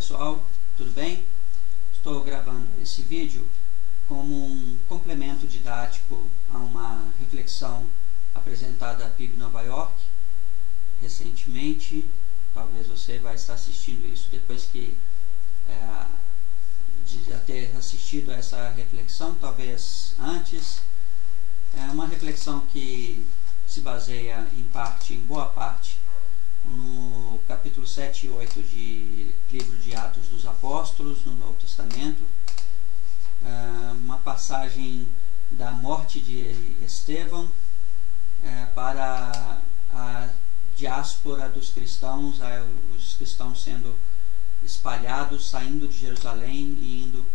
pessoal, tudo bem? Estou gravando esse vídeo como um complemento didático a uma reflexão apresentada à PIB Nova York recentemente. Talvez você vai estar assistindo isso depois de já ter assistido a essa reflexão, talvez antes. É uma reflexão que se baseia em boa parte, no capítulo 7 e 8 de livro de Atos dos Apóstolos, no Novo Testamento. Uma passagem da morte de Estevão para a diáspora dos cristãos, os cristãos sendo espalhados, saindo de Jerusalém e indo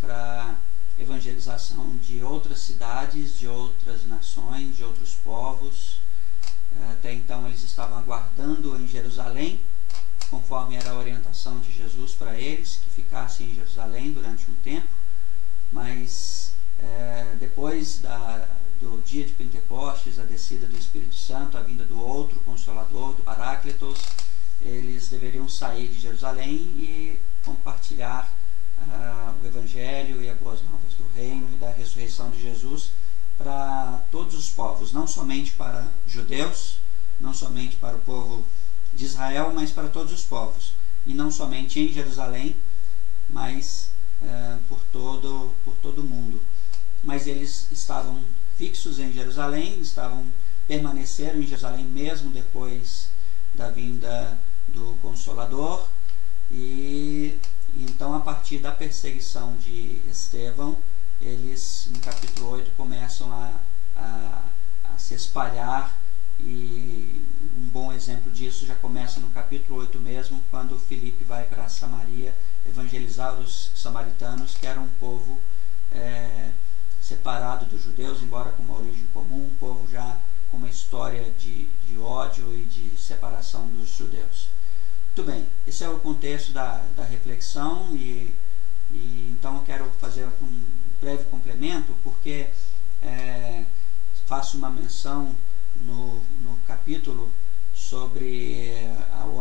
para evangelização de outras cidades, de outras nações, de outros povos. Até então eles estavam aguardando em Jerusalém, conforme era a orientação de Jesus para eles, que ficassem em Jerusalém durante um tempo, mas depois do dia de Pentecostes, a descida do Espírito Santo, a vinda do outro Consolador, do Paráclitos, eles deveriam sair de Jerusalém e compartilhar o Evangelho e as boas novas do reino e da ressurreição de Jesus para todos os povos, não somente para judeus, não somente para o povo de Israel, mas para todos os povos, e não somente em Jerusalém, mas por todo o mundo. Mas eles estavam fixos em Jerusalém, permaneceram em Jerusalém mesmo depois da vinda do Consolador, e então, a partir da perseguição de Estevão, eles, no capítulo 8, começam a se espalhar, e um bom exemplo disso já começa no capítulo 8 mesmo, quando Filipe vai para Samaria evangelizar os samaritanos, que era um povo separado dos judeus, embora com uma origem comum, um povo já com uma história de ódio e de separação dos judeus. Muito bem, esse é o contexto da reflexão, e então eu quero fazer um breve complemento, porque faço uma menção no capítulo sobre o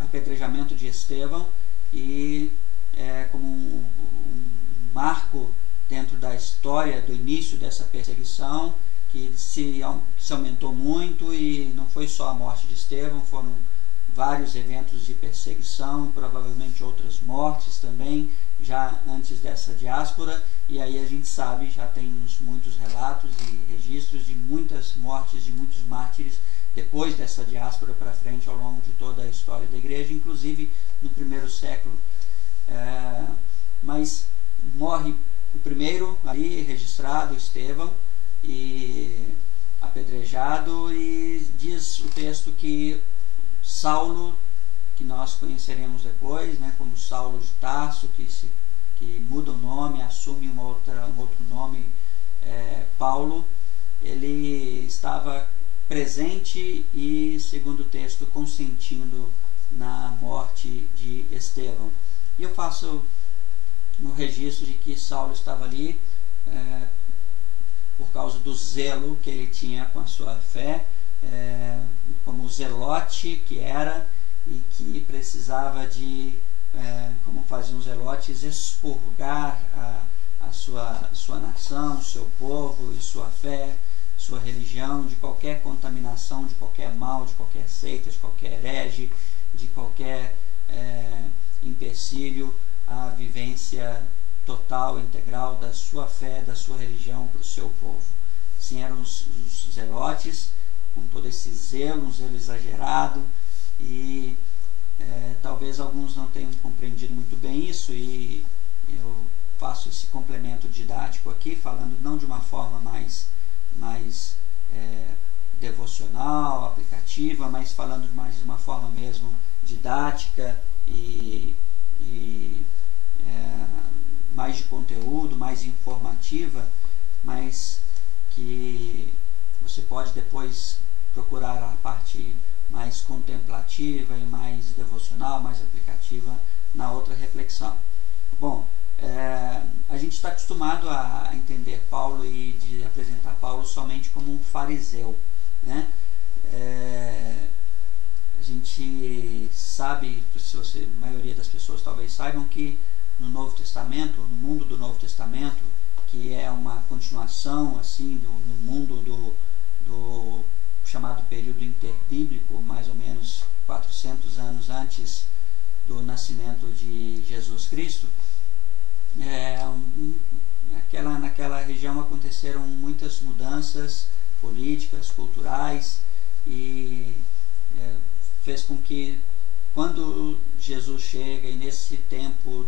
apedrejamento de Estevão, e como um marco dentro da história do início dessa perseguição, que se aumentou muito, e não foi só a morte de Estevão, foram vários eventos de perseguição, provavelmente outras mortes também, já antes dessa diáspora, e aí a gente sabe, já tem muitos relatos e registros de muitas mortes, de muitos mártires, depois dessa diáspora para frente, ao longo de toda a história da igreja, inclusive no primeiro século. Mas morre o primeiro ali registrado, Estevão, e apedrejado, e diz o texto que Saulo, que nós conheceremos depois, como Saulo de Tarso, que muda o nome, assume um outro nome, Paulo, ele estava presente e, segundo o texto, consentindo na morte de Estevão. E eu faço no registro de que Saulo estava ali por causa do zelo que ele tinha com a sua fé, como zelote que era, e que precisava de, como faziam os zelotes, expurgar a sua nação, seu povo e sua fé, sua religião, de qualquer contaminação, de qualquer mal, de qualquer seita, de qualquer herege, de qualquer empecilho à vivência total, integral da sua fé, da sua religião para o seu povo. Assim eram os zelotes, com todo esse zelo, um zelo exagerado, e talvez alguns não tenham compreendido muito bem isso, e eu faço esse complemento didático aqui, falando não de uma forma mais devocional, aplicativa, mas falando mais de uma forma mesmo didática e mais de conteúdo, mais informativa, mas que você pode depois procurar a parte mais contemplativa e mais devocional, mais aplicativa na outra reflexão. Bom, a gente está acostumado a entender Paulo e de apresentar Paulo somente como um fariseu, né? gente sabe, a maioria das pessoas talvez saibam que no Novo Testamento, no mundo do Novo Testamento, que é uma continuação assim do mundo do chamado período interbíblico, mais ou menos 400 anos antes do nascimento de Jesus Cristo, naquela região aconteceram muitas mudanças políticas, culturais, e fez com que, quando Jesus chega, e nesse tempo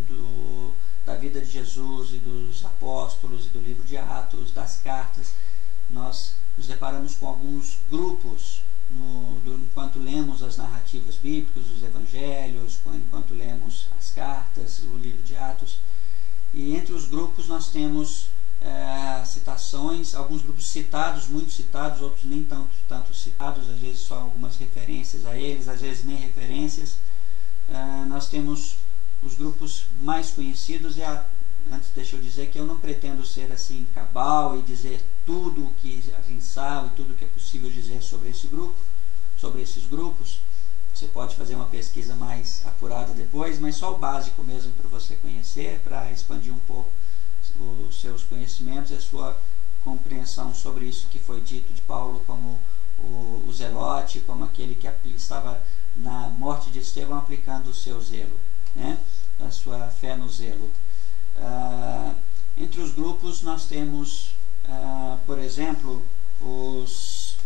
da vida de Jesus e dos apóstolos e do livro de Atos, das cartas, nós nos deparamos com alguns grupos enquanto lemos as narrativas bíblicas, os evangelhos, enquanto lemos as cartas, o livro de Atos. E entre os grupos nós temos citações, alguns grupos citados, muito citados, outros nem tanto citados, às vezes só algumas referências a eles, às vezes nem referências. Nós temos os grupos mais conhecidos, e antes deixa eu dizer que eu não pretendo ser assim cabal e dizer tudo o que a gente sabe, tudo o que é possível dizer sobre esse grupo, sobre esses grupos. Você pode fazer uma pesquisa mais apurada depois, mas só o básico mesmo para você conhecer, para expandir um pouco os seus conhecimentos e a sua compreensão sobre isso que foi dito de Paulo como o zelote, como aquele que estava na morte de Estevão aplicando o seu zelo, né? A sua fé no zelo. Entre os grupos nós temos, por exemplo, os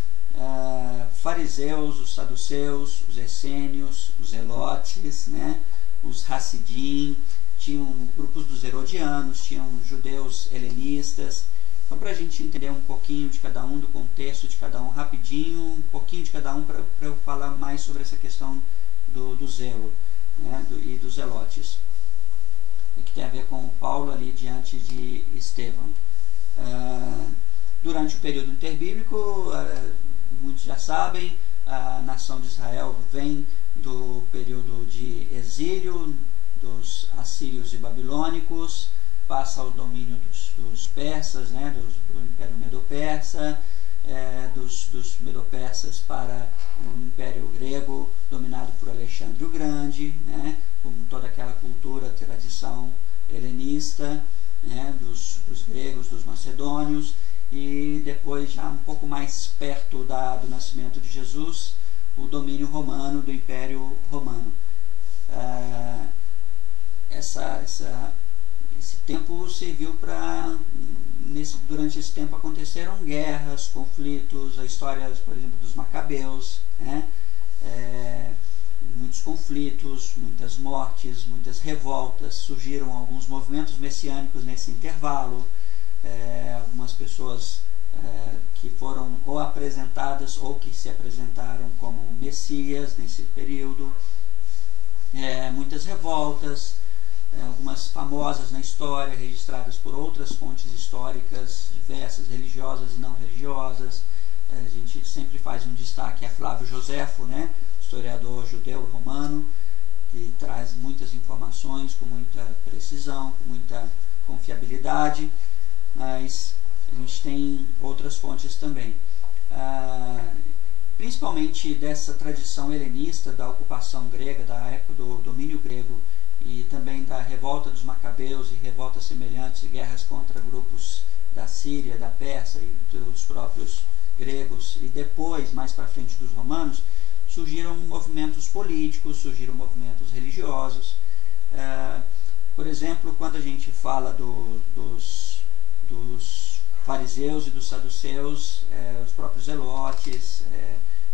fariseus, os saduceus, os essênios, os zelotes, né? Os hassidim, tinham grupos dos herodianos, tinham judeus helenistas. Então, para a gente entender um pouquinho de cada um, do contexto de cada um rapidinho, um pouquinho de cada um, para eu falar mais sobre essa questão do zelo, né? E dos zelotes, que tem a ver com Paulo ali diante de Estevão. Durante o período interbíblico, muitos já sabem, a nação de Israel vem do período de exílio dos assírios e babilônicos, passa ao domínio dos persas, né, do Império Medo-Persa, dos Medo-Persas para o Império Grego, dominado por Alexandre o Grande, né, com toda aquela cultura, tradição helenista, né, dos gregos, dos macedônios, e depois, já um pouco mais perto do nascimento de Jesus, o domínio romano, do Império Romano. Esse tempo serviu para, durante esse tempo aconteceram guerras, conflitos, a história, por exemplo, dos Macabeus, né? Muitos conflitos, muitas mortes, muitas revoltas, surgiram alguns movimentos messiânicos nesse intervalo, algumas pessoas que foram ou apresentadas ou que se apresentaram como Messias nesse período, muitas revoltas, algumas famosas na história, registradas por outras fontes históricas diversas, religiosas e não religiosas. A gente sempre faz um destaque a Flávio Joséfo, né, historiador judeu romano, que traz muitas informações com muita precisão, com muita confiabilidade, mas a gente tem outras fontes também. Principalmente dessa tradição helenista, da ocupação grega, da época do domínio grego, e também da revolta dos Macabeus e revoltas semelhantes, guerras contra grupos da Síria, da Pérsia e dos próprios gregos, e depois, mais para frente, dos romanos, surgiram movimentos políticos, surgiram movimentos religiosos. Por exemplo, quando a gente fala dos fariseus e dos saduceus, os próprios zelotes,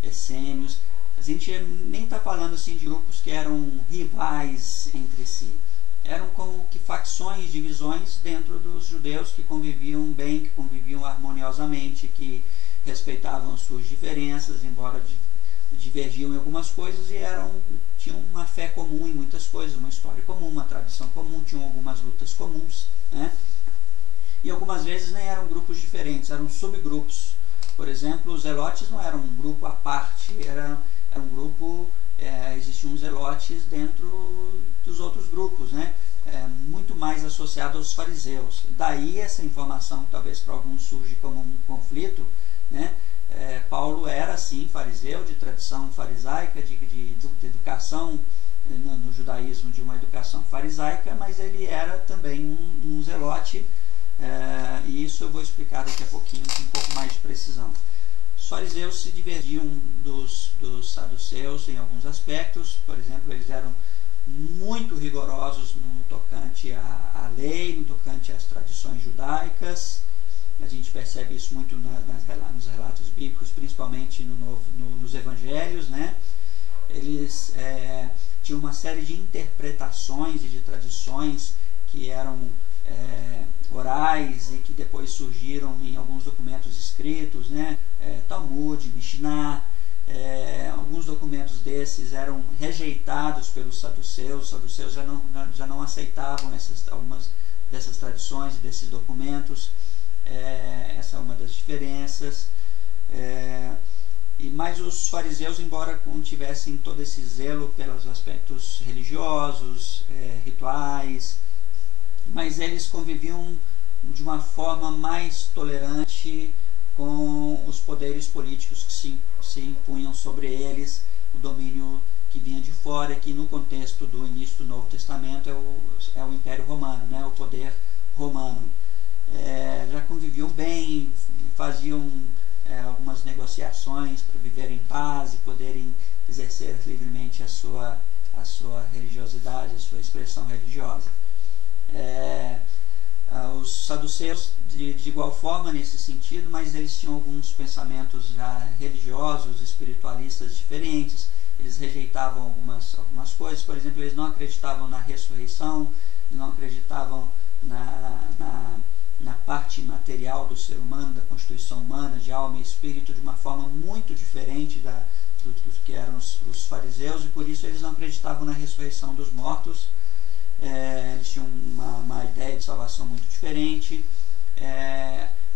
essênios, a gente nem está falando assim de grupos que eram rivais entre si. Eram como que facções, divisões dentro dos judeus que conviviam bem, que conviviam harmoniosamente, que respeitavam as suas diferenças, embora divergiam em algumas coisas, e tinham uma fé comum em muitas coisas, uma história comum, uma tradição comum, tinham algumas lutas comuns, né? E algumas vezes nem eram grupos diferentes, eram subgrupos. Por exemplo, os zelotes não eram um grupo à parte, era um grupo, existiam zelotes dentro dos outros grupos, né? Muito mais associado aos fariseus. Daí essa informação, talvez para alguns surge como um conflito, né? Paulo era sim fariseu, fariseu, de tradição farisaica, de educação no judaísmo, de uma educação farisaica, mas ele era também um zelote, e isso eu vou explicar daqui a pouquinho com um pouco mais de precisão. Os fariseus se divergiam dos saduceus em alguns aspectos. Por exemplo, eles eram muito rigorosos no tocante à lei, no tocante às tradições judaicas. A gente percebe isso muito nos relatos bíblicos, principalmente nos evangelhos, né? Eles tinham uma série de interpretações e de tradições que eram orais e que depois surgiram em alguns documentos escritos, né? Talmud, Mishnah. Alguns documentos desses eram rejeitados pelos saduceus. Os saduceus já não aceitavam algumas dessas tradições e desses documentos. Essa é uma das diferenças. Mas os fariseus, embora tivessem todo esse zelo pelos aspectos religiosos, rituais, mas eles conviviam de uma forma mais tolerante com os poderes políticos que se impunham sobre eles, o domínio que vinha de fora, que no contexto do início do Novo Testamento é o Império Romano, né, o poder romano. Já conviviam bem, faziam algumas negociações para viver em paz e poderem exercer livremente a sua religiosidade, a sua expressão religiosa. Os saduceus de igual forma nesse sentido, mas eles tinham alguns pensamentos já religiosos, espiritualistas diferentes. Eles rejeitavam algumas coisas. Por exemplo, eles não acreditavam na ressurreição, não acreditavam na parte material do ser humano, da constituição humana, de alma e espírito, de uma forma muito diferente dos que eram os fariseus, e por isso eles não acreditavam na ressurreição dos mortos. Eles tinham uma ideia de salvação muito diferente.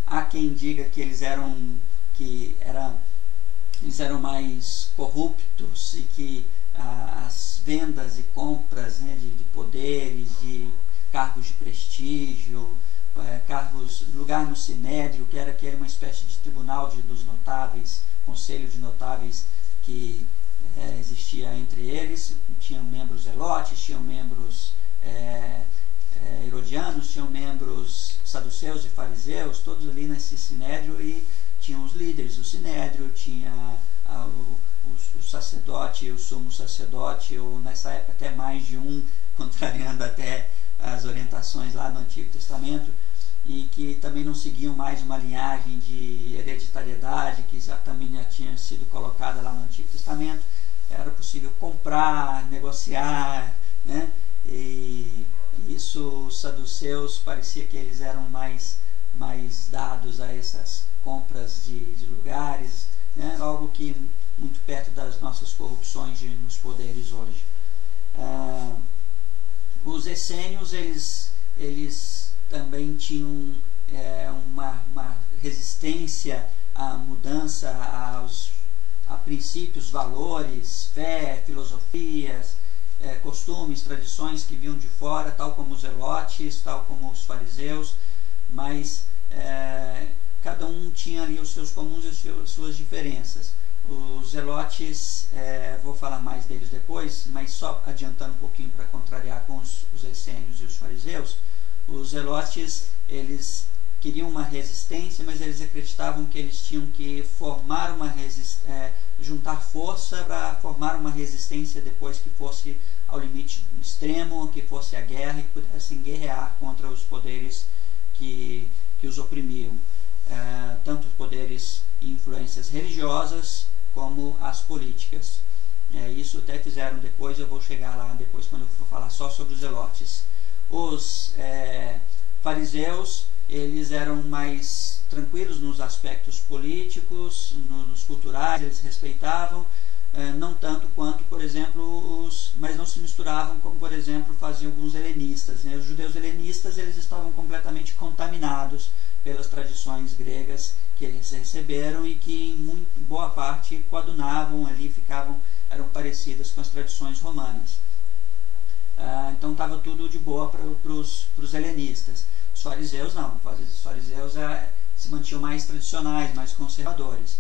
Há quem diga que eles eram mais corruptos e que as vendas e compras, né, de poderes, de cargos de prestígio, lugar no Sinédrio, que era uma espécie de tribunal dos notáveis, conselho de notáveis que existia entre eles. Tinham membros zelotes, tinham membros herodianos, tinham membros saduceus e fariseus, todos ali nesse Sinédrio, e tinham os líderes do Sinédrio, tinha o sacerdote, o sumo sacerdote, ou nessa época até mais de um, contrariando até as orientações lá no Antigo Testamento, e que também não seguiam mais uma linhagem de hereditariedade que também já tinha sido colocada lá no Antigo Testamento. Era possível comprar, negociar, né? E isso, os saduceus, parecia que eles eram mais dados a essas compras de lugares, né? Algo que muito perto das nossas corrupções nos poderes hoje. Os essênios, eles também tinham uma resistência à mudança, a princípios, valores, fé, filosofias, costumes, tradições que vinham de fora, tal como os zelotes, tal como os fariseus, mas cada um tinha ali os seus comuns e as suas diferenças. Os zelotes, vou falar mais deles depois, mas só adiantando um pouquinho para contrariar com os essênios e os fariseus. Os zelotes, eles queriam uma resistência, mas eles acreditavam que eles tinham que formar juntar força para formar uma resistência depois que fosse ao limite extremo, que fosse a guerra, e que pudessem guerrear contra os poderes que os oprimiam. Tanto os poderes e influências religiosas como as políticas. Isso até fizeram depois, eu vou chegar lá depois quando eu for falar só sobre os zelotes. Os fariseus, eles eram mais tranquilos nos aspectos políticos, nos culturais, eles respeitavam, não tanto quanto, por exemplo, mas não se misturavam como, por exemplo, faziam alguns helenistas, né? Os judeus helenistas, eles estavam completamente contaminados pelas tradições gregas que eles receberam e que em boa parte coadunavam ali, eram parecidas com as tradições romanas. Então estava tudo de boa para os helenistas. Os fariseus não, os fariseus se mantinham mais tradicionais, mais conservadores.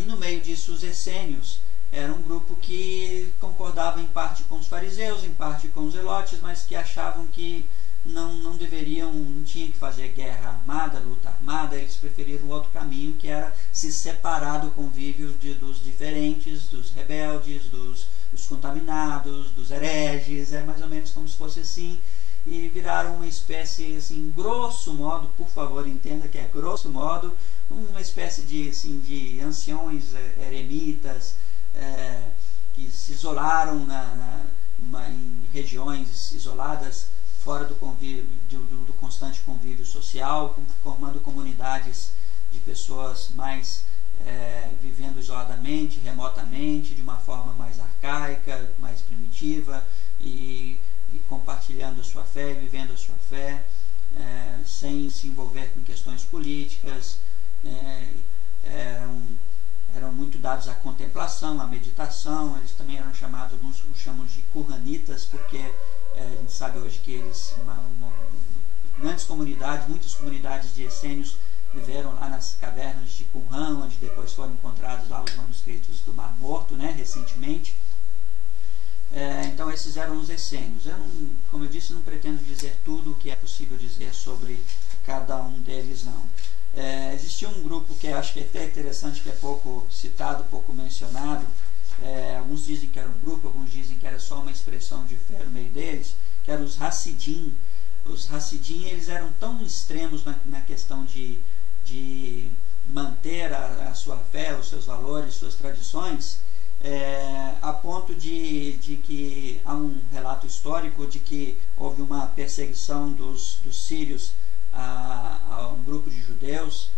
E no meio disso os essênios era um grupo que concordava em parte com os fariseus, em parte com os zelotes, mas que achavam que não deveriam, não tinha que fazer guerra armada, luta armada. Eles preferiram outro caminho, que era se separar do convívio dos diferentes, dos rebeldes, dos contaminados, dos hereges. É mais ou menos como se fosse assim, e viraram uma espécie, assim, grosso modo, por favor entenda que é grosso modo, uma espécie de, assim, de anciões eremitas, que se isolaram em regiões isoladas, fora do convívio, do constante convívio social, formando comunidades de pessoas mais vivendo isoladamente, remotamente, de uma forma mais arcaica, mais primitiva, e compartilhando a sua fé, vivendo a sua fé, sem se envolver com questões políticas. Eram muito dados à contemplação, à meditação. Eles também eram chamados, alguns chamam de Quranitas, porque a gente sabe hoje que eles, grandes comunidades, muitas comunidades de essênios viveram lá nas cavernas de Qumran, onde depois foram encontrados lá os manuscritos do Mar Morto, né, recentemente. Então esses eram os essênios. Como eu disse, não pretendo dizer tudo o que é possível dizer sobre cada um deles, não. Existia um grupo que eu acho que é até interessante, que é pouco citado, pouco mencionado. Alguns dizem que era um grupo, alguns dizem que era só uma expressão de fé no meio deles, que eram os Hassidim. Os Hassidim, eles eram tão extremos na questão de manter a sua fé, os seus valores, suas tradições, a ponto de que há um relato histórico de que houve uma perseguição dos sírios a um grupo de judeus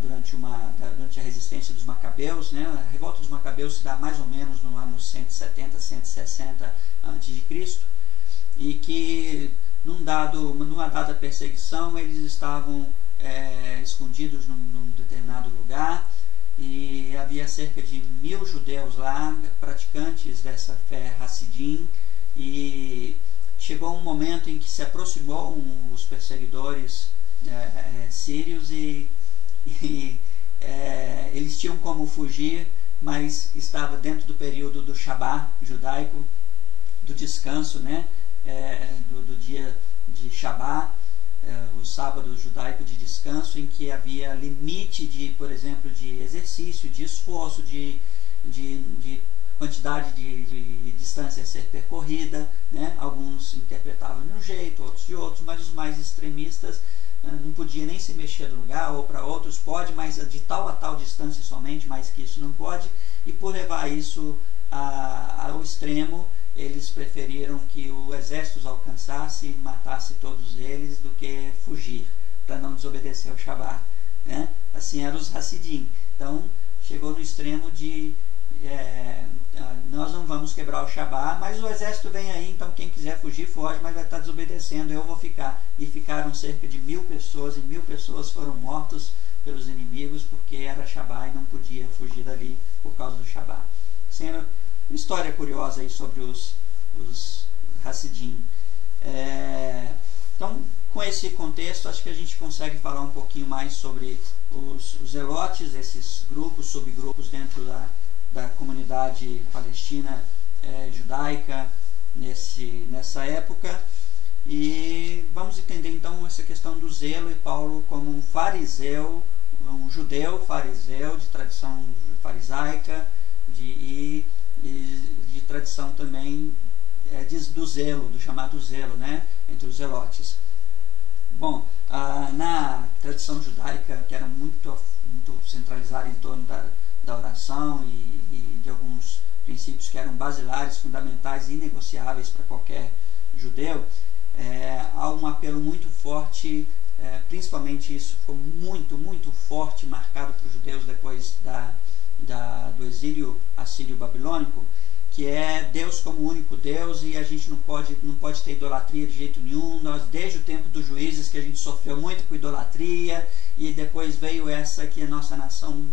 durante a resistência dos Macabeus, né? A revolta dos Macabeus se dá mais ou menos no ano 170, 160 a.C., e que numa dada perseguição eles estavam escondidos num determinado lugar, e havia cerca de 1000 judeus lá, praticantes dessa fé Hassidim, e chegou um momento em que se aproximou os perseguidores sírios e eles tinham como fugir, mas estava dentro do período do Shabbat judaico, do descanso, né? Do dia de Shabbat, o sábado judaico de descanso, em que havia limite por exemplo, de exercício, de esforço, de quantidade de distância a ser percorrida, né? Alguns interpretavam de um jeito, outros de outros, mas os mais extremistas não podia nem se mexer do lugar, ou para outros pode, mas de tal a tal distância somente, mais que isso não pode. E por levar isso ao extremo, eles preferiram que o exército os alcançasse e matasse todos eles do que fugir, para não desobedecer ao Shabbat, né? Assim eram os Hassidim. Então chegou no extremo de nós não vamos quebrar o Shabbat, mas o exército vem aí, então quem quiser fugir foge, mas vai estar desobedecendo, eu vou ficar. E ficaram cerca de 1000 pessoas, e 1000 pessoas foram mortos pelos inimigos, porque era Shabbat e não podia fugir dali por causa do Shabbat. Sendo uma história curiosa aí sobre os Hassidim. Então, com esse contexto, acho que a gente consegue falar um pouquinho mais sobre os zelotes, esses grupos, subgrupos dentro da comunidade palestina judaica nessa época. E vamos entender então essa questão do zelo, e Paulo como um fariseu, um judeu fariseu de tradição farisaica e de tradição também do zelo, do chamado zelo, né, entre os zelotes. Bom, na tradição judaica, que era muito centralizada em torno da oração e de alguns princípios que eram basilares, fundamentais e inegociáveis para qualquer judeu, há um apelo muito forte, principalmente isso ficou muito forte, marcado para os judeus depois do exílio assírio-babilônico, que é Deus como único Deus, e a gente não pode ter idolatria de jeito nenhum. Nós, desde o tempo dos juízes, que a gente sofreu muito com idolatria, e depois veio essa que a nossa nação,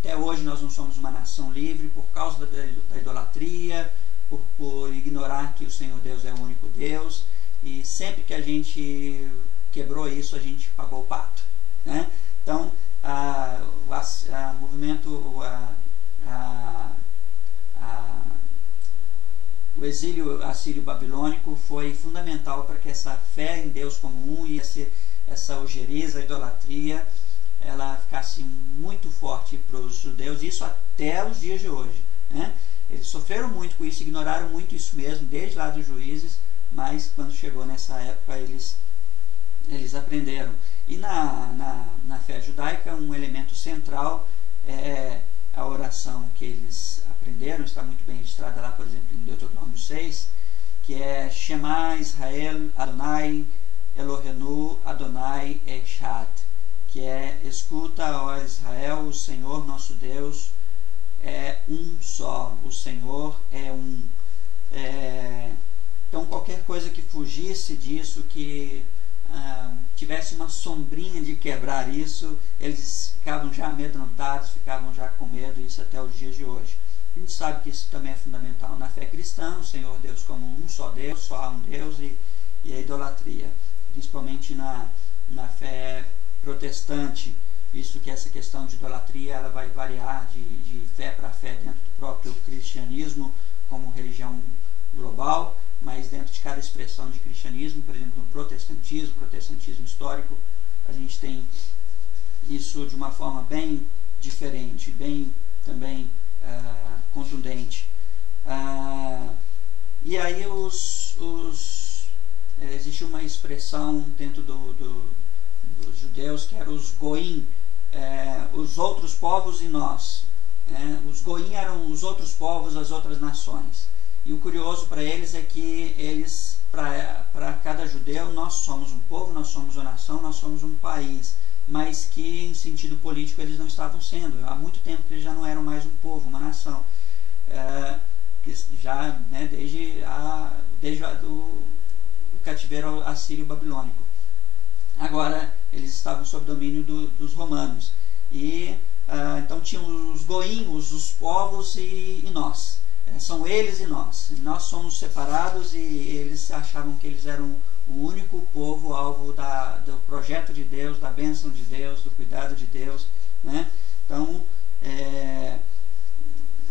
até hoje nós não somos uma nação livre por causa da idolatria, por ignorar que o Senhor Deus é o único Deus, e sempre que a gente quebrou isso, a gente pagou o pato, né? Então, a o exílio assírio-babilônico foi fundamental para que essa fé em Deus como um e essa ojeriza, a idolatria, ela ficasse muito forte para os judeus, isso até os dias de hoje, né? Eles sofreram muito com isso, ignoraram muito isso mesmo, desde lá dos Juízes, mas quando chegou nessa época eles aprenderam. E na fé judaica, um elemento central é a oração que eles aprenderam, está muito bem registrada lá, por exemplo, em Deuteronômio 6, que é Shema Israel Adonai Elohenu Adonai Echad, que é: escuta, ó Israel, o Senhor nosso Deus é um só, o Senhor é um. Então qualquer coisa que fugisse disso, que tivesse uma sombrinha de quebrar isso, eles ficavam já amedrontados, ficavam já com medo, isso até os dias de hoje. A gente sabe que isso também é fundamental na fé cristã, o Senhor Deus como um só Deus, só há um Deus, e a idolatria, principalmente na fé protestante, visto que essa questão de idolatria ela vai variar de fé para fé dentro do próprio cristianismo como religião global, mas dentro de cada expressão de cristianismo, por exemplo, no protestantismo histórico, a gente tem isso de uma forma bem diferente, bem também contundente. E aí existe uma expressão dentro dos judeus que era os goim, os outros povos e nós. Os goim eram os outros povos, as outras nações. E o curioso para eles é que eles, para cada judeu, nós somos um povo, nós somos uma nação, nós somos um país, mas que em sentido político eles não estavam sendo. Há muito tempo que eles já não eram mais um povo, uma nação. Já desde o cativeiro assírio-babilônico. Agora eles estavam sob domínio dos romanos. E então tinham os goim, os povos e nós. São eles e nós. Nós somos separados e eles achavam que eles eram o único povo alvo do projeto de Deus, da bênção de Deus, do cuidado de Deus, né? Então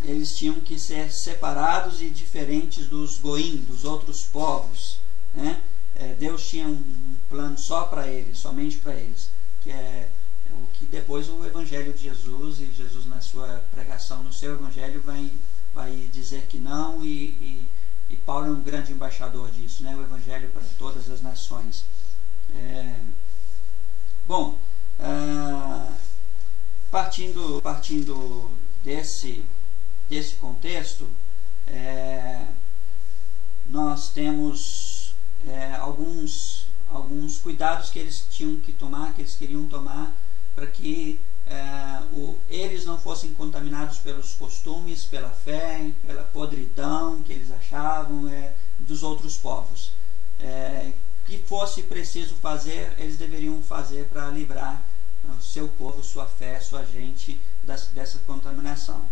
eles tinham que ser separados e diferentes dos goim, dos outros povos, né? Deus tinha um plano só para eles, somente para eles, que é o que depois o Evangelho de Jesus, e Jesus na sua pregação, no seu Evangelho, vai dizer que não, e Paulo é um grande embaixador disso, né? O Evangelho para todas as nações. Bom, partindo desse contexto, nós temos alguns cuidados que eles tinham que tomar, que eles queriam tomar, para que eles não fossem contaminados pelos costumes, pela fé, pela podridão que eles achavam dos outros povos. O que fosse preciso fazer, eles deveriam fazer para livrar o seu povo, sua fé, sua gente dessa contaminação.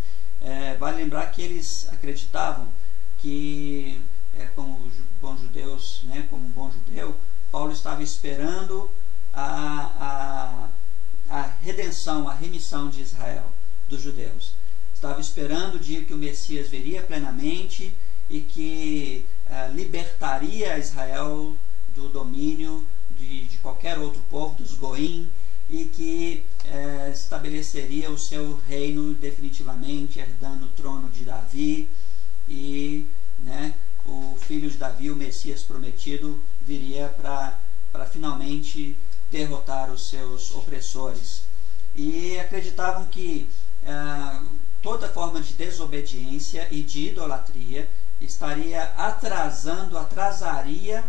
Vale lembrar que eles acreditavam que, como bons judeus, né, como um bom judeu, Paulo estava esperando a redenção, a remissão de Israel, dos judeus. Estava esperando o dia que o Messias viria plenamente e que libertaria Israel do domínio de qualquer outro povo, dos goim, e que estabeleceria o seu reino definitivamente, herdando o trono de Davi, e o filho de Davi, o Messias prometido, viria para finalmente derrotar os seus opressores. E acreditavam que toda forma de desobediência e de idolatria atrasaria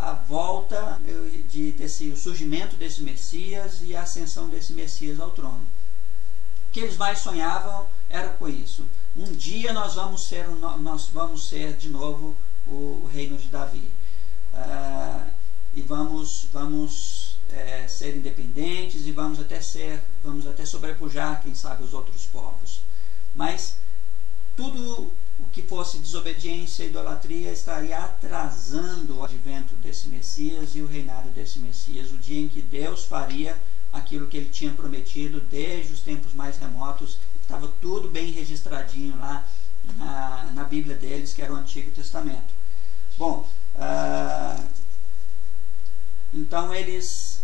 a volta o surgimento desse Messias e a ascensão desse Messias ao trono. O que eles mais sonhavam era com isso. Um dia nós vamos ser de novo o reino de Davi. E vamos ser independentes e vamos até sobrepujar, quem sabe, os outros povos. Mas tudo o que fosse desobediência e idolatria estaria atrasando o advento desse Messias e o reinado desse Messias, o dia em que Deus faria aquilo que ele tinha prometido desde os tempos mais remotos. Estava tudo bem registradinho lá na Bíblia deles, que era o Antigo Testamento. Bom, então eles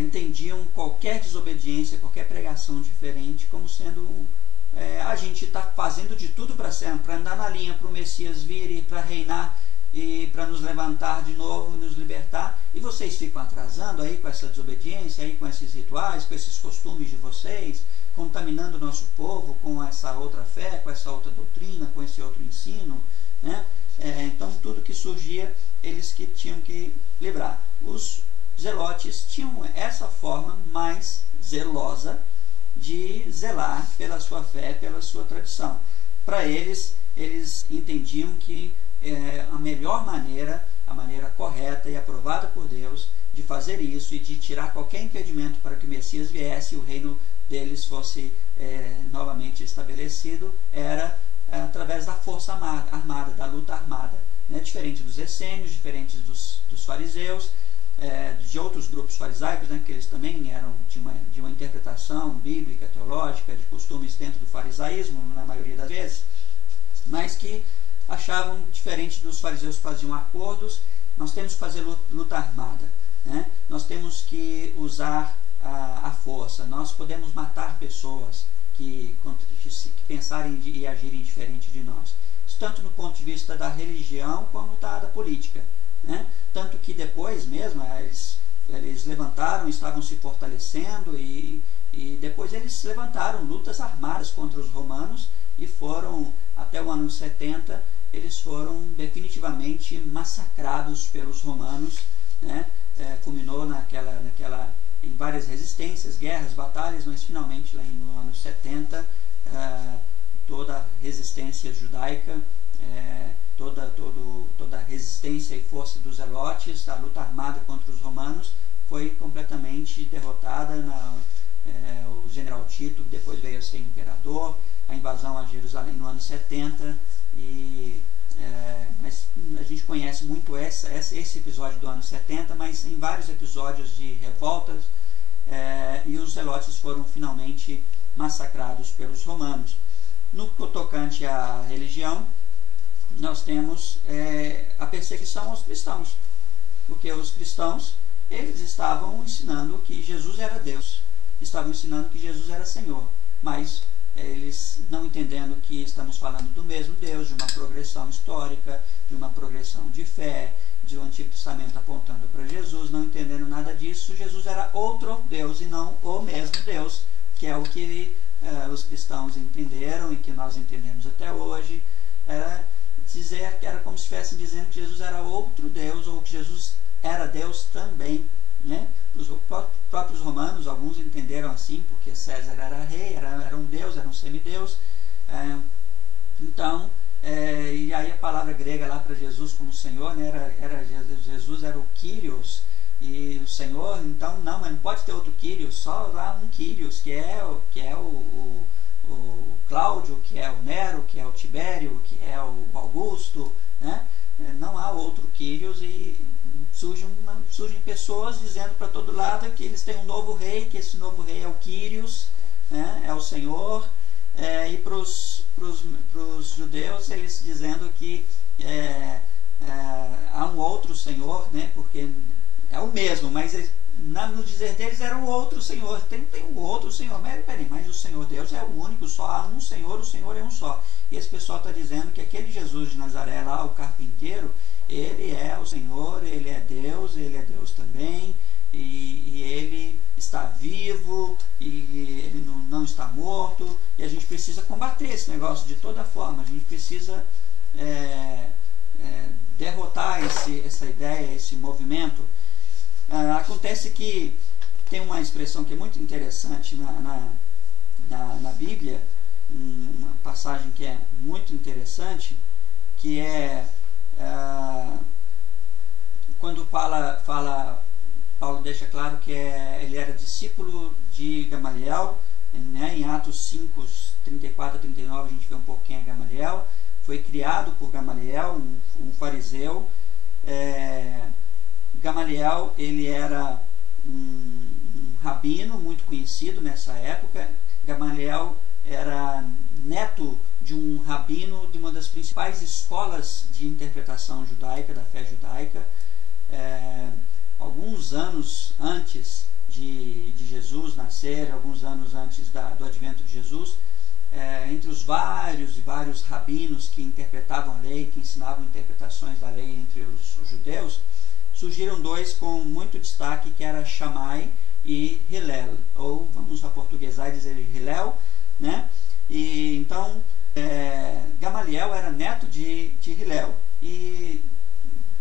entendiam qualquer desobediência, qualquer pregação diferente como sendo a gente está fazendo de tudo para andar na linha para o Messias vir e para reinar e para nos levantar de novo, nos libertar, e vocês ficam atrasando aí com essa desobediência, aí com esses rituais, com esses costumes de vocês, contaminando o nosso povo com essa outra fé, com essa outra doutrina, com esse outro ensino, né? Então tudo que surgia, eles que tinham que livrar. Os zelotes tinham essa forma mais zelosa de zelar pela sua fé, pela sua tradição. Para eles entendiam que a melhor maneira, a maneira correta e aprovada por Deus de fazer isso e de tirar qualquer impedimento para que o Messias viesse e o reino deles fosse novamente estabelecido, era através da força armada, da luta armada, né? Diferente dos essênios, diferente dos fariseus, de outros grupos farisaicos, né? Que eles também tinham uma interpretação bíblica, teológica, de costumes dentro do farisaísmo, na maioria das vezes, mas que achavam diferente dos fariseus que faziam acordos. Nós temos que fazer luta armada, né? Nós temos que usar a força, nós podemos matar pessoas que pensarem e agirem diferente de nós. Isso tanto no ponto de vista da religião como da política, né? Tanto que depois mesmo eles levantaram, estavam se fortalecendo e depois eles levantaram lutas armadas contra os romanos e foram, até o ano 70, eles foram definitivamente massacrados pelos romanos, né? Culminou em várias resistências, guerras, batalhas, mas finalmente lá no ano 70 toda a resistência judaica, toda a resistência e força dos zelotes, a luta armada contra os romanos foi completamente derrotada. O general Tito, que depois veio a ser imperador, a invasão a Jerusalém no ano 70, mas a gente conhece muito esse episódio do ano 70, mas em vários episódios de revoltas, e os zelotes foram finalmente massacrados pelos romanos. No tocante à religião, nós temos a perseguição aos cristãos, porque os cristãos, eles estavam ensinando que Jesus era Deus, estavam ensinando que Jesus era Senhor, mas eles não entendendo que estamos falando do mesmo Deus, de uma progressão histórica, de uma progressão de fé, de um Antigo Testamento apontando para Jesus, não entendendo nada disso. Jesus era outro Deus e não o mesmo Deus, que é o que os cristãos entenderam e que nós entendemos até hoje. Era como se estivessem dizendo que Jesus era outro Deus, ou que Jesus era Deus também, né? Os próprios romanos, alguns entenderam assim, porque César era rei, era um deus, era um semideus. Então, e aí a palavra grega lá para Jesus como Senhor, né, Jesus era o Kyrios, e o Senhor, então não, mas não pode ter outro Kyrios, só lá um Kyrios, que é o Cláudio, que é o Nero, que é o Tibério, que é o Augusto, né? Não há outro Kyrios, e surgem pessoas dizendo para todo lado que eles têm um novo rei, que esse novo rei é o Kyrios, né? É o Senhor, e para os judeus eles dizendo que há um outro Senhor, né? Porque é o mesmo, mas no dizer deles era um outro Senhor, tem um outro Senhor, mas o Senhor Deus é o único, só há um Senhor, o Senhor é um só. E esse pessoal está dizendo que aquele Jesus de Nazaré lá, o carpinteiro, ele é o Senhor, ele é Deus também, e ele está vivo, e ele não está morto, e a gente precisa combater esse negócio de toda forma, a gente precisa derrotar essa ideia, esse movimento. Acontece que tem uma expressão que é muito interessante na Bíblia, uma passagem que é muito interessante, que quando Paulo deixa claro que ele era discípulo de Gamaliel, né? Em Atos 5, 34 a 39 a gente vê um pouco quem é Gamaliel. Foi criado por Gamaliel, um fariseu. Gamaliel, ele era um rabino muito conhecido nessa época. Gamaliel era neto de um rabino de uma das principais escolas de interpretação judaica, da fé judaica. Alguns anos antes de Jesus nascer, alguns anos antes do advento de Jesus, entre os vários rabinos que interpretavam a lei, que ensinavam interpretações da lei entre os judeus, surgiram dois com muito destaque, que era Shammai e Hillel, ou vamos aportuguesar e dizer Hillel, né? E então Gamaliel era neto de Hillel, e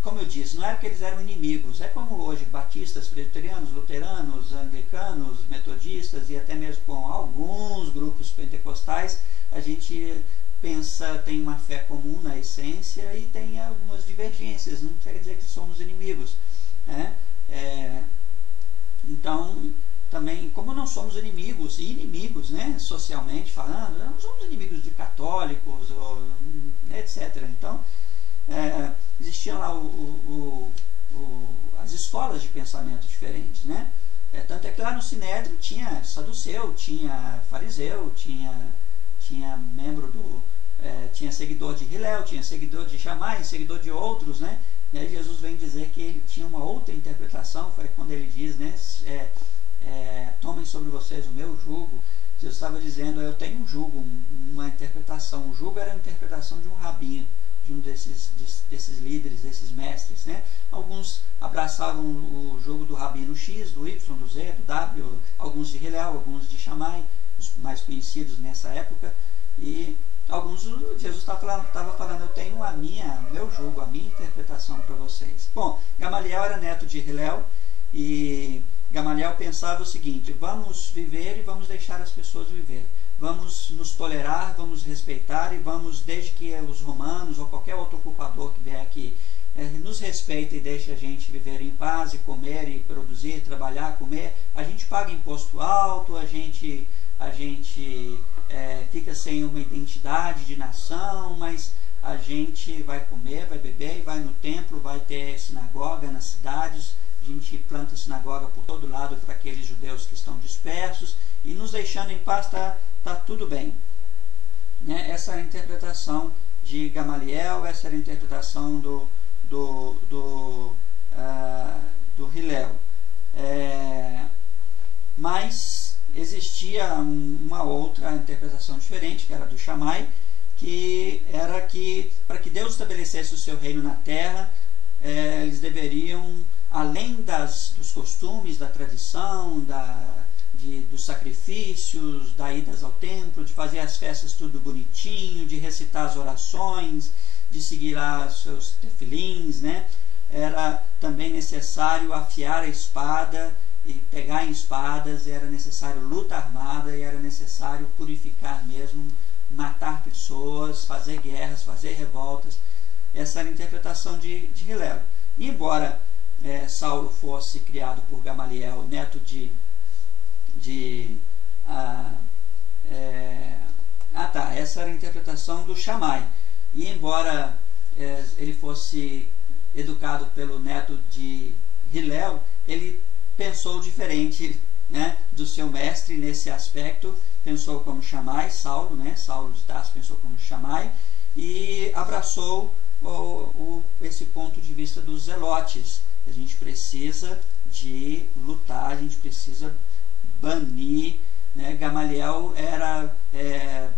como eu disse, não era que eles eram inimigos, é como hoje batistas, presbiterianos, luteranos, anglicanos, metodistas e até mesmo com alguns grupos pentecostais, a gente pensa, tem uma fé comum na essência e tem algumas divergências, não quer dizer que somos inimigos, né? Então, também, como não somos inimigos, né, socialmente falando, não somos inimigos de católicos, etc. Então, existiam lá as escolas de pensamento diferentes, né? Tanto é que lá no Sinédrio tinha saduceu, tinha fariseu, tinha membro tinha seguidor de Hillel, tinha seguidor de Shammai, seguidor de outros, né? E aí Jesus vem dizer que ele tinha uma outra interpretação, foi quando ele diz, né, tomem sobre vocês o meu jugo. Jesus estava dizendo, eu tenho um jugo, uma interpretação. O jugo era a interpretação de um rabino, de um desses líderes, desses mestres, né? Alguns abraçavam o jugo do rabino X, do Y, do Z, do W, alguns de Hillel, alguns de Shammai, os mais conhecidos nessa época, e alguns, Jesus estava falando, eu tenho meu jugo, a minha interpretação para vocês. Bom, Gamaliel era neto de Hillel, e Gamaliel pensava o seguinte, vamos viver e vamos deixar as pessoas viver. Vamos nos tolerar, vamos respeitar e vamos, desde que os romanos ou qualquer outro ocupador que vier aqui nos respeita e deixa a gente viver em paz e comer e produzir, trabalhar, comer, a gente paga imposto alto, a gente fica sem uma identidade de nação, mas a gente vai comer, vai beber e vai no templo, vai ter sinagoga nas cidades, a gente planta sinagoga por todo lado para aqueles judeus que estão dispersos, e nos deixando em paz está tudo bem. Né? Essa era a interpretação de Gamaliel, essa era a interpretação do Hillel. Mas existia uma outra interpretação diferente, que era do Shammai, que era que para que Deus estabelecesse o seu reino na terra, eles deveriam, além dos costumes, da tradição, dos sacrifícios, das idas ao templo, de fazer as festas tudo bonitinho, de recitar as orações, de seguir lá os seus tefilins, né? Era também necessário afiar a espada e pegar em espadas, era necessário luta armada e era necessário purificar mesmo, matar pessoas, fazer guerras, fazer revoltas. Essa era a interpretação de Hillel. E embora Saulo fosse criado por Gamaliel, neto essa era a interpretação do Shammai. E embora ele fosse educado pelo neto de Hillel, ele pensou diferente, né, do seu mestre nesse aspecto, pensou como Shammai, Saulo, né, Saulo de Tarso pensou como Shammai, e abraçou esse ponto de vista dos zelotes. A gente precisa de lutar, a gente precisa banir, né? Gamaliel era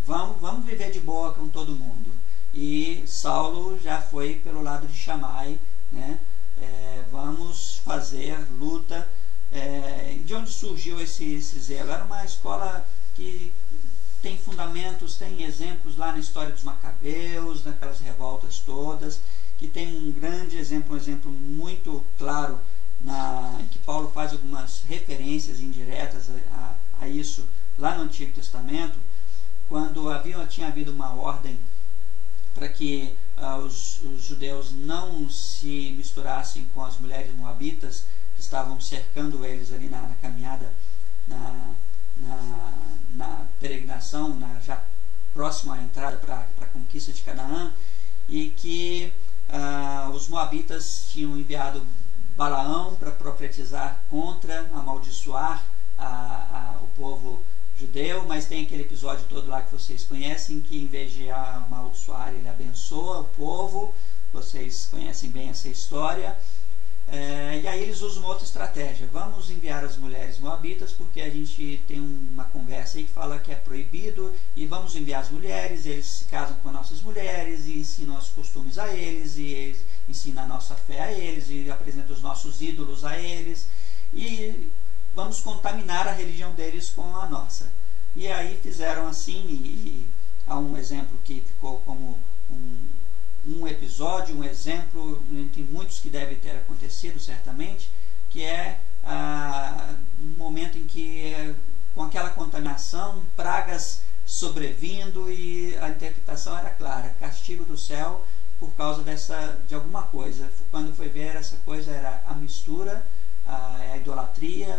vamos viver de boa com todo mundo, e Saulo já foi pelo lado de Shammai, né? Vamos fazer luta. De onde surgiu esse zelo? Era uma escola que tem fundamentos, tem exemplos lá na história dos Macabeus, naquelas revoltas todas, que tem um grande exemplo, um exemplo muito claro, em que Paulo faz algumas referências indiretas a isso lá no Antigo Testamento, quando tinha havido uma ordem para que os judeus não se misturassem com as mulheres moabitas que estavam cercando eles ali na caminhada, na peregrinação, já próximo à entrada para a conquista de Canaã, e que os moabitas tinham enviado Balaão para profetizar contra, amaldiçoar o povo judeu, mas tem aquele episódio todo lá que vocês conhecem, que em vez de amaldiçoar, ele abençoa o povo. Vocês conhecem bem essa história. E aí eles usam uma outra estratégia. Vamos enviar as mulheres moabitas, porque a gente tem uma conversa aí que fala que é proibido, e vamos enviar as mulheres, eles se casam com nossas mulheres e ensinam os costumes a eles, e eles ensinam a nossa fé a eles, e apresentam os nossos ídolos a eles, e vamos contaminar a religião deles com a nossa. E aí fizeram assim, e há um exemplo que ficou como um episódio, um exemplo, entre muitos que deve ter acontecido certamente, que é um momento em que, com aquela contaminação, pragas sobrevindo, e a interpretação era clara: castigo do céu por causa de alguma coisa. Quando foi ver, essa coisa era a mistura, a idolatria,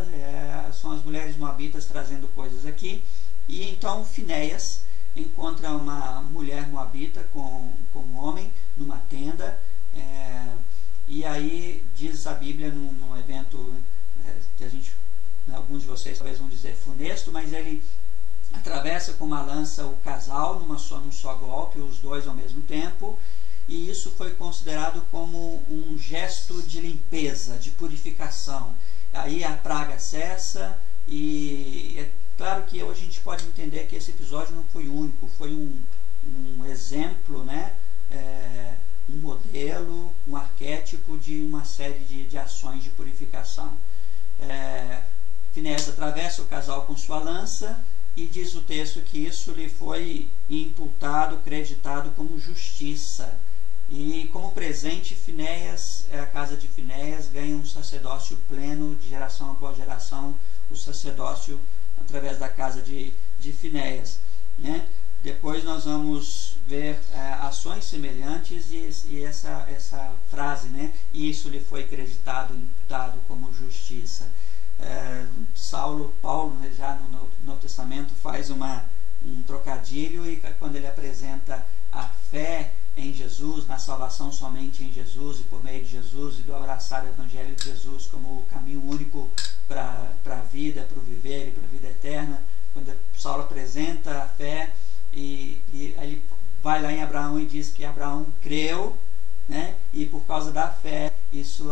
são as mulheres moabitas trazendo coisas aqui. E então Finéias encontra uma mulher moabita com um homem numa tenda, e aí diz a Bíblia, num evento que alguns de vocês talvez vão dizer funesto, mas ele atravessa com uma lança o casal num só golpe, os dois ao mesmo tempo, e isso foi considerado como um gesto de limpeza, de purificação. Aí a praga cessa, e é claro que hoje a gente pode entender que esse episódio não foi único, foi um exemplo, né? Um modelo, um arquétipo de uma série de ações de purificação. Finéias atravessa o casal com sua lança, e diz o texto que isso lhe foi imputado, creditado como justiça. E como presente, a casa de Finéias ganha um sacerdócio pleno, de geração após geração, o sacerdócio através da casa de Finéias, né? Depois nós vamos ver ações semelhantes, e essa frase, né? Isso lhe foi creditado, imputado como justiça. Paulo, já no Novo Testamento, faz um trocadilho, e quando ele apresenta a fé em Jesus, na salvação somente em Jesus e por meio de Jesus, e do abraçar o Evangelho de Jesus como o caminho único para a vida, para o viver e para a vida eterna, quando Saulo apresenta a fé, e ele vai lá em Abraão e diz que Abraão creu, né? E por causa da fé,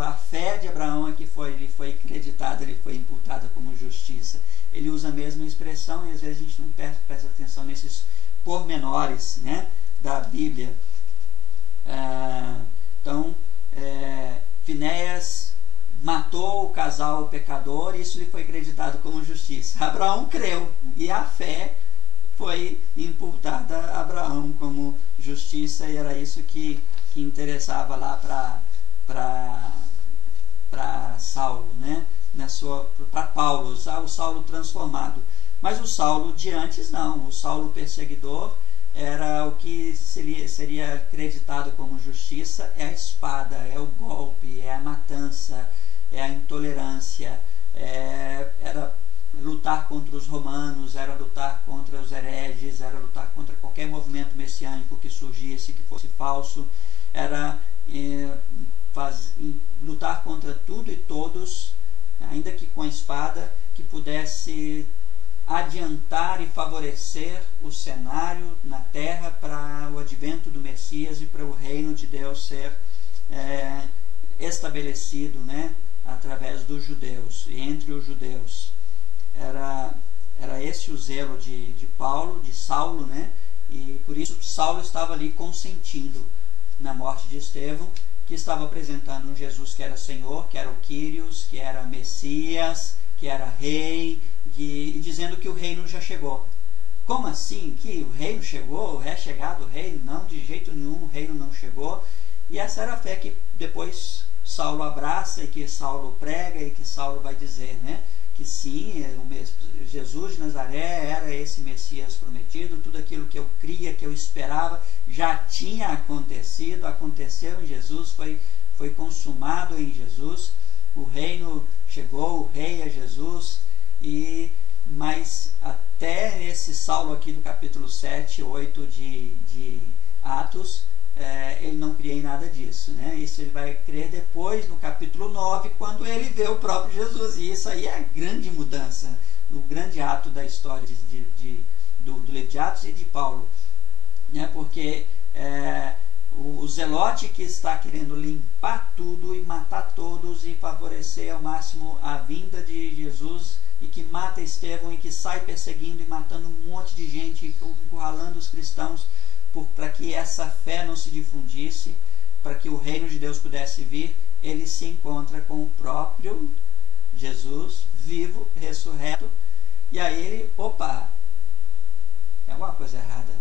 a fé de Abraão lhe foi creditada, lhe foi imputada como justiça. Ele usa a mesma expressão, e às vezes a gente não presta atenção nesses pormenores, né, da Bíblia. Então, Finéias matou o casal pecador, e isso lhe foi creditado como justiça. Abraão creu, e a fé foi imputada a Abraão como justiça, e era isso que interessava lá para Saulo, né? Para Paulo, o Saulo transformado. Mas o Saulo de antes não, o Saulo perseguidor, era o que seria acreditado como justiça: é a espada, é o golpe, é a matança, é a intolerância, era lutar contra os romanos, era lutar contra os hereges, era lutar contra qualquer movimento messiânico que surgisse, que fosse falso, era lutar contra tudo e todos, ainda que com a espada, que pudesse adiantar e favorecer o cenário na terra para o advento do Messias e para o reino de Deus ser estabelecido, né, através dos judeus e entre os judeus. Era esse o zelo de Paulo, de Saulo, né? E por isso Saulo estava ali consentindo na morte de Estevão, que estava apresentando um Jesus que era Senhor, que era o Quírios, que era Messias, que era rei, e dizendo que o reino já chegou. Como assim? Que o reino chegou? É chegado o reino? Não, de jeito nenhum, o reino não chegou. E essa era a fé que depois Saulo abraça, e que Saulo prega, e que Saulo vai dizer, né? Que sim, Jesus de Nazaré era esse Messias prometido, tudo aquilo que eu cria, que eu esperava, já tinha acontecido, aconteceu em Jesus, foi consumado em Jesus, o reino chegou, o rei é Jesus. Mas até esse Saulo aqui do capítulo 7, 8 de Atos, ele não cria em nada disso, né? Isso ele vai crer depois, no capítulo 9, quando ele vê o próprio Jesus. E isso aí é a grande mudança o grande ato da história do livro de Atos e de Paulo, né? Porque o zelote que está querendo limpar tudo e matar todos e favorecer ao máximo a vinda de Jesus, e que mata Estevão e que sai perseguindo e matando um monte de gente, encurralando os cristãos para que essa fé não se difundisse, para que o reino de Deus pudesse vir, ele se encontra com o próprio Jesus, vivo, ressurreto, e aí ele, opa, é alguma coisa errada.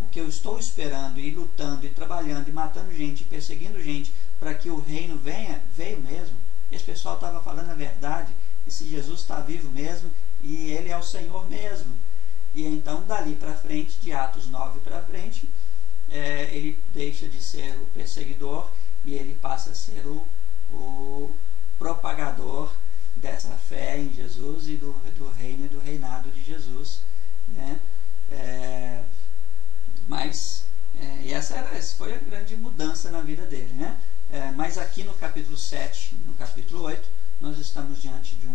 O que eu estou esperando e lutando e trabalhando e matando gente, perseguindo gente para que o reino venha, veio mesmo. Esse pessoal estava falando a verdade, esse Jesus está vivo mesmo e ele é o Senhor mesmo. E então dali para frente, de Atos 9 para frente, ele deixa de ser o perseguidor e ele passa a ser o propagador dessa fé em Jesus e do reino e do reinado de Jesus, né? E essa foi a grande mudança na vida dele, né? Mas aqui no capítulo 7, no capítulo 8, nós estamos diante de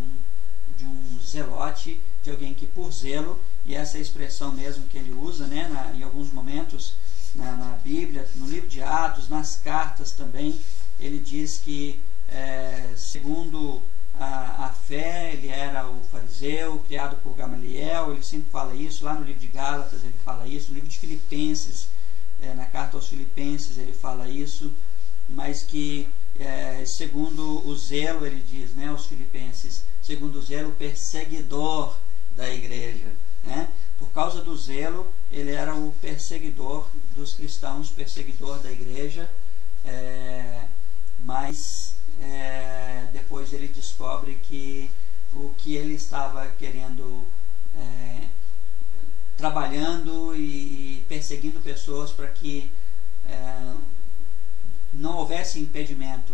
um zelote, de alguém que por zelo, e essa é a expressão mesmo que ele usa, né, em alguns momentos na Bíblia, no livro de Atos, nas cartas também, ele diz que segundo a fé, ele era o fariseu, criado por Gamaliel, ele sempre fala isso, lá no livro de Gálatas ele fala isso, no livro de Filipenses, na carta aos Filipenses ele fala isso, mas que segundo o zelo, ele diz, né, aos Filipenses, segundo o zelo, perseguidor da igreja, né? Por causa do zelo, ele era o perseguidor dos cristãos, perseguidor da igreja, mas depois ele descobre que o que ele estava querendo, trabalhando e perseguindo pessoas para que não houvesse impedimento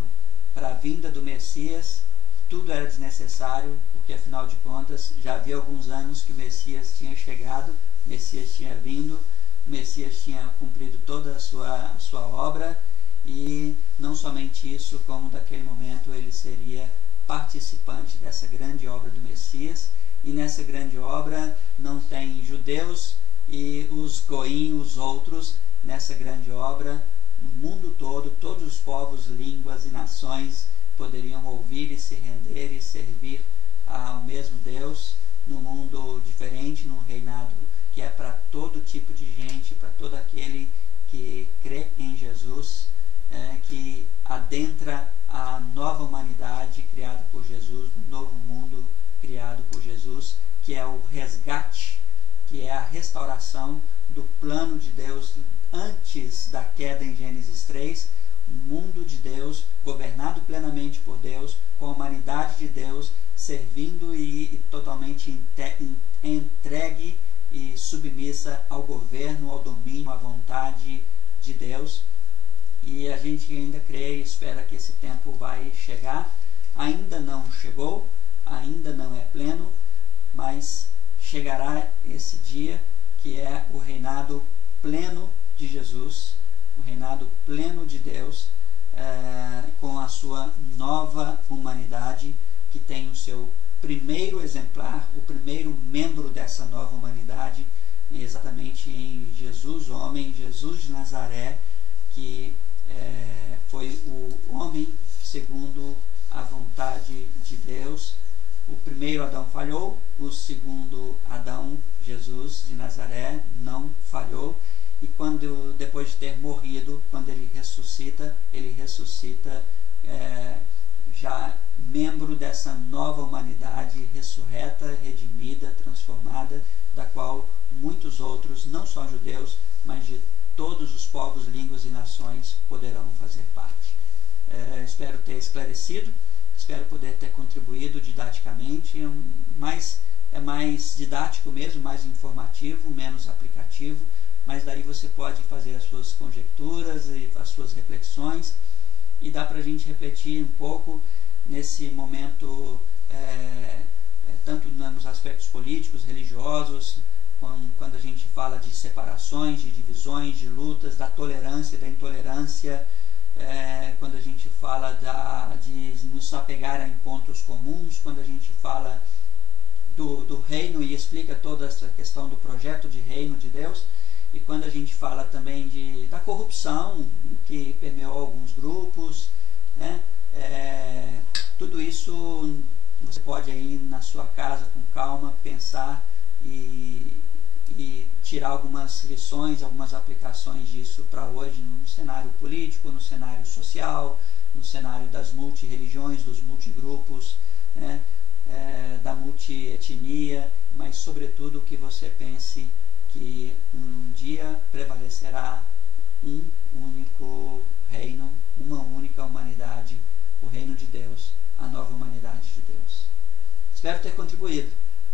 para a vinda do Messias, tudo era desnecessário, porque afinal de contas já havia alguns anos que o Messias tinha chegado, o Messias tinha vindo, o Messias tinha cumprido toda a sua obra, e não somente isso, como daquele momento ele seria participante dessa grande obra do Messias, e nessa grande obra não tem judeus e os goim, os outros, nessa grande obra, no mundo todo, todos os povos, línguas e nações poderiam ouvir e se render e servir ao mesmo Deus, num mundo diferente, num reinado que é para todo tipo de gente, para todo aquele que crê em Jesus, que adentra a nova humanidade criada por Jesus, um novo mundo criado por Jesus, que é o resgate, que é a restauração do plano de Deus antes da queda em Gênesis 3, um mundo de Deus, governado plenamente por Deus, com a humanidade de Deus, servindo e totalmente entregue e submissa ao governo, ao domínio, à vontade de Deus. E a gente ainda crê e espera que esse tempo vai chegar. Ainda não chegou, ainda não é pleno, mas chegará esse dia que é o reinado pleno de Jesus, o reinado pleno de Deus, com a sua nova humanidade, que tem o seu primeiro exemplar, o primeiro membro dessa nova humanidade, exatamente em Jesus, homem, Jesus de Nazaré, que foi o homem segundo a vontade de Deus. O primeiro Adão falhou, o segundo Adão, Jesus de Nazaré, não falhou. E depois de ter morrido, quando ele ressuscita já membro dessa nova humanidade ressurreta, redimida, transformada, da qual muitos outros, não só judeus, mas de todos os povos, línguas e nações poderão fazer parte. Espero ter esclarecido, espero poder ter contribuído didaticamente, é mais didático mesmo, mais informativo, menos aplicativo, mas daí você pode fazer as suas conjecturas e as suas reflexões, e dá para a gente refletir um pouco nesse momento, tanto nos aspectos políticos, religiosos, quando a gente fala de separações, de divisões, de lutas, da tolerância e da intolerância, quando a gente fala de nos apegar a encontros comuns, quando a gente fala do reino e explica toda essa questão do projeto de reino de Deus. E quando a gente fala também da corrupção que permeou alguns grupos, né? Tudo isso você pode aí na sua casa com calma pensar e tirar algumas lições, algumas aplicações disso para hoje no cenário político, no cenário social, no cenário das multireligiões, dos multigrupos, né? Da multietnia, mas sobretudo que você pense que um dia prevalecerá um único reino, uma única humanidade, o reino de Deus, a nova humanidade de Deus. Espero ter contribuído.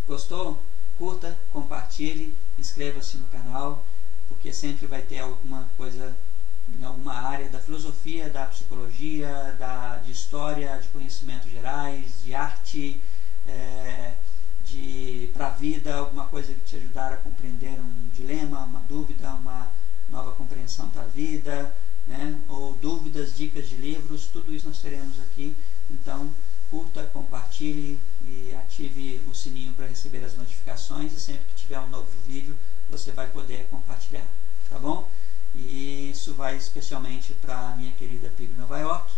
Gostou? Curta, compartilhe, inscreva-se no canal, porque sempre vai ter alguma coisa em alguma área da filosofia, da psicologia, de história, de conhecimentos gerais, de arte, para a vida, alguma coisa que te ajudar a compreender um dilema, uma dúvida, uma nova compreensão da vida, né? Ou dúvidas, dicas de livros, tudo isso nós teremos aqui. Então, curta, compartilhe e ative o sininho para receber as notificações, e sempre que tiver um novo vídeo você vai poder compartilhar, tá bom? E isso vai especialmente para a minha querida PIB Nova York,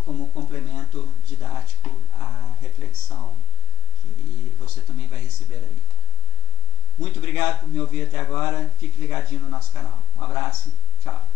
como complemento didático à reflexão que você também vai receber aí. Muito obrigado por me ouvir até agora. Fique ligadinho no nosso canal. Um abraço. Tchau.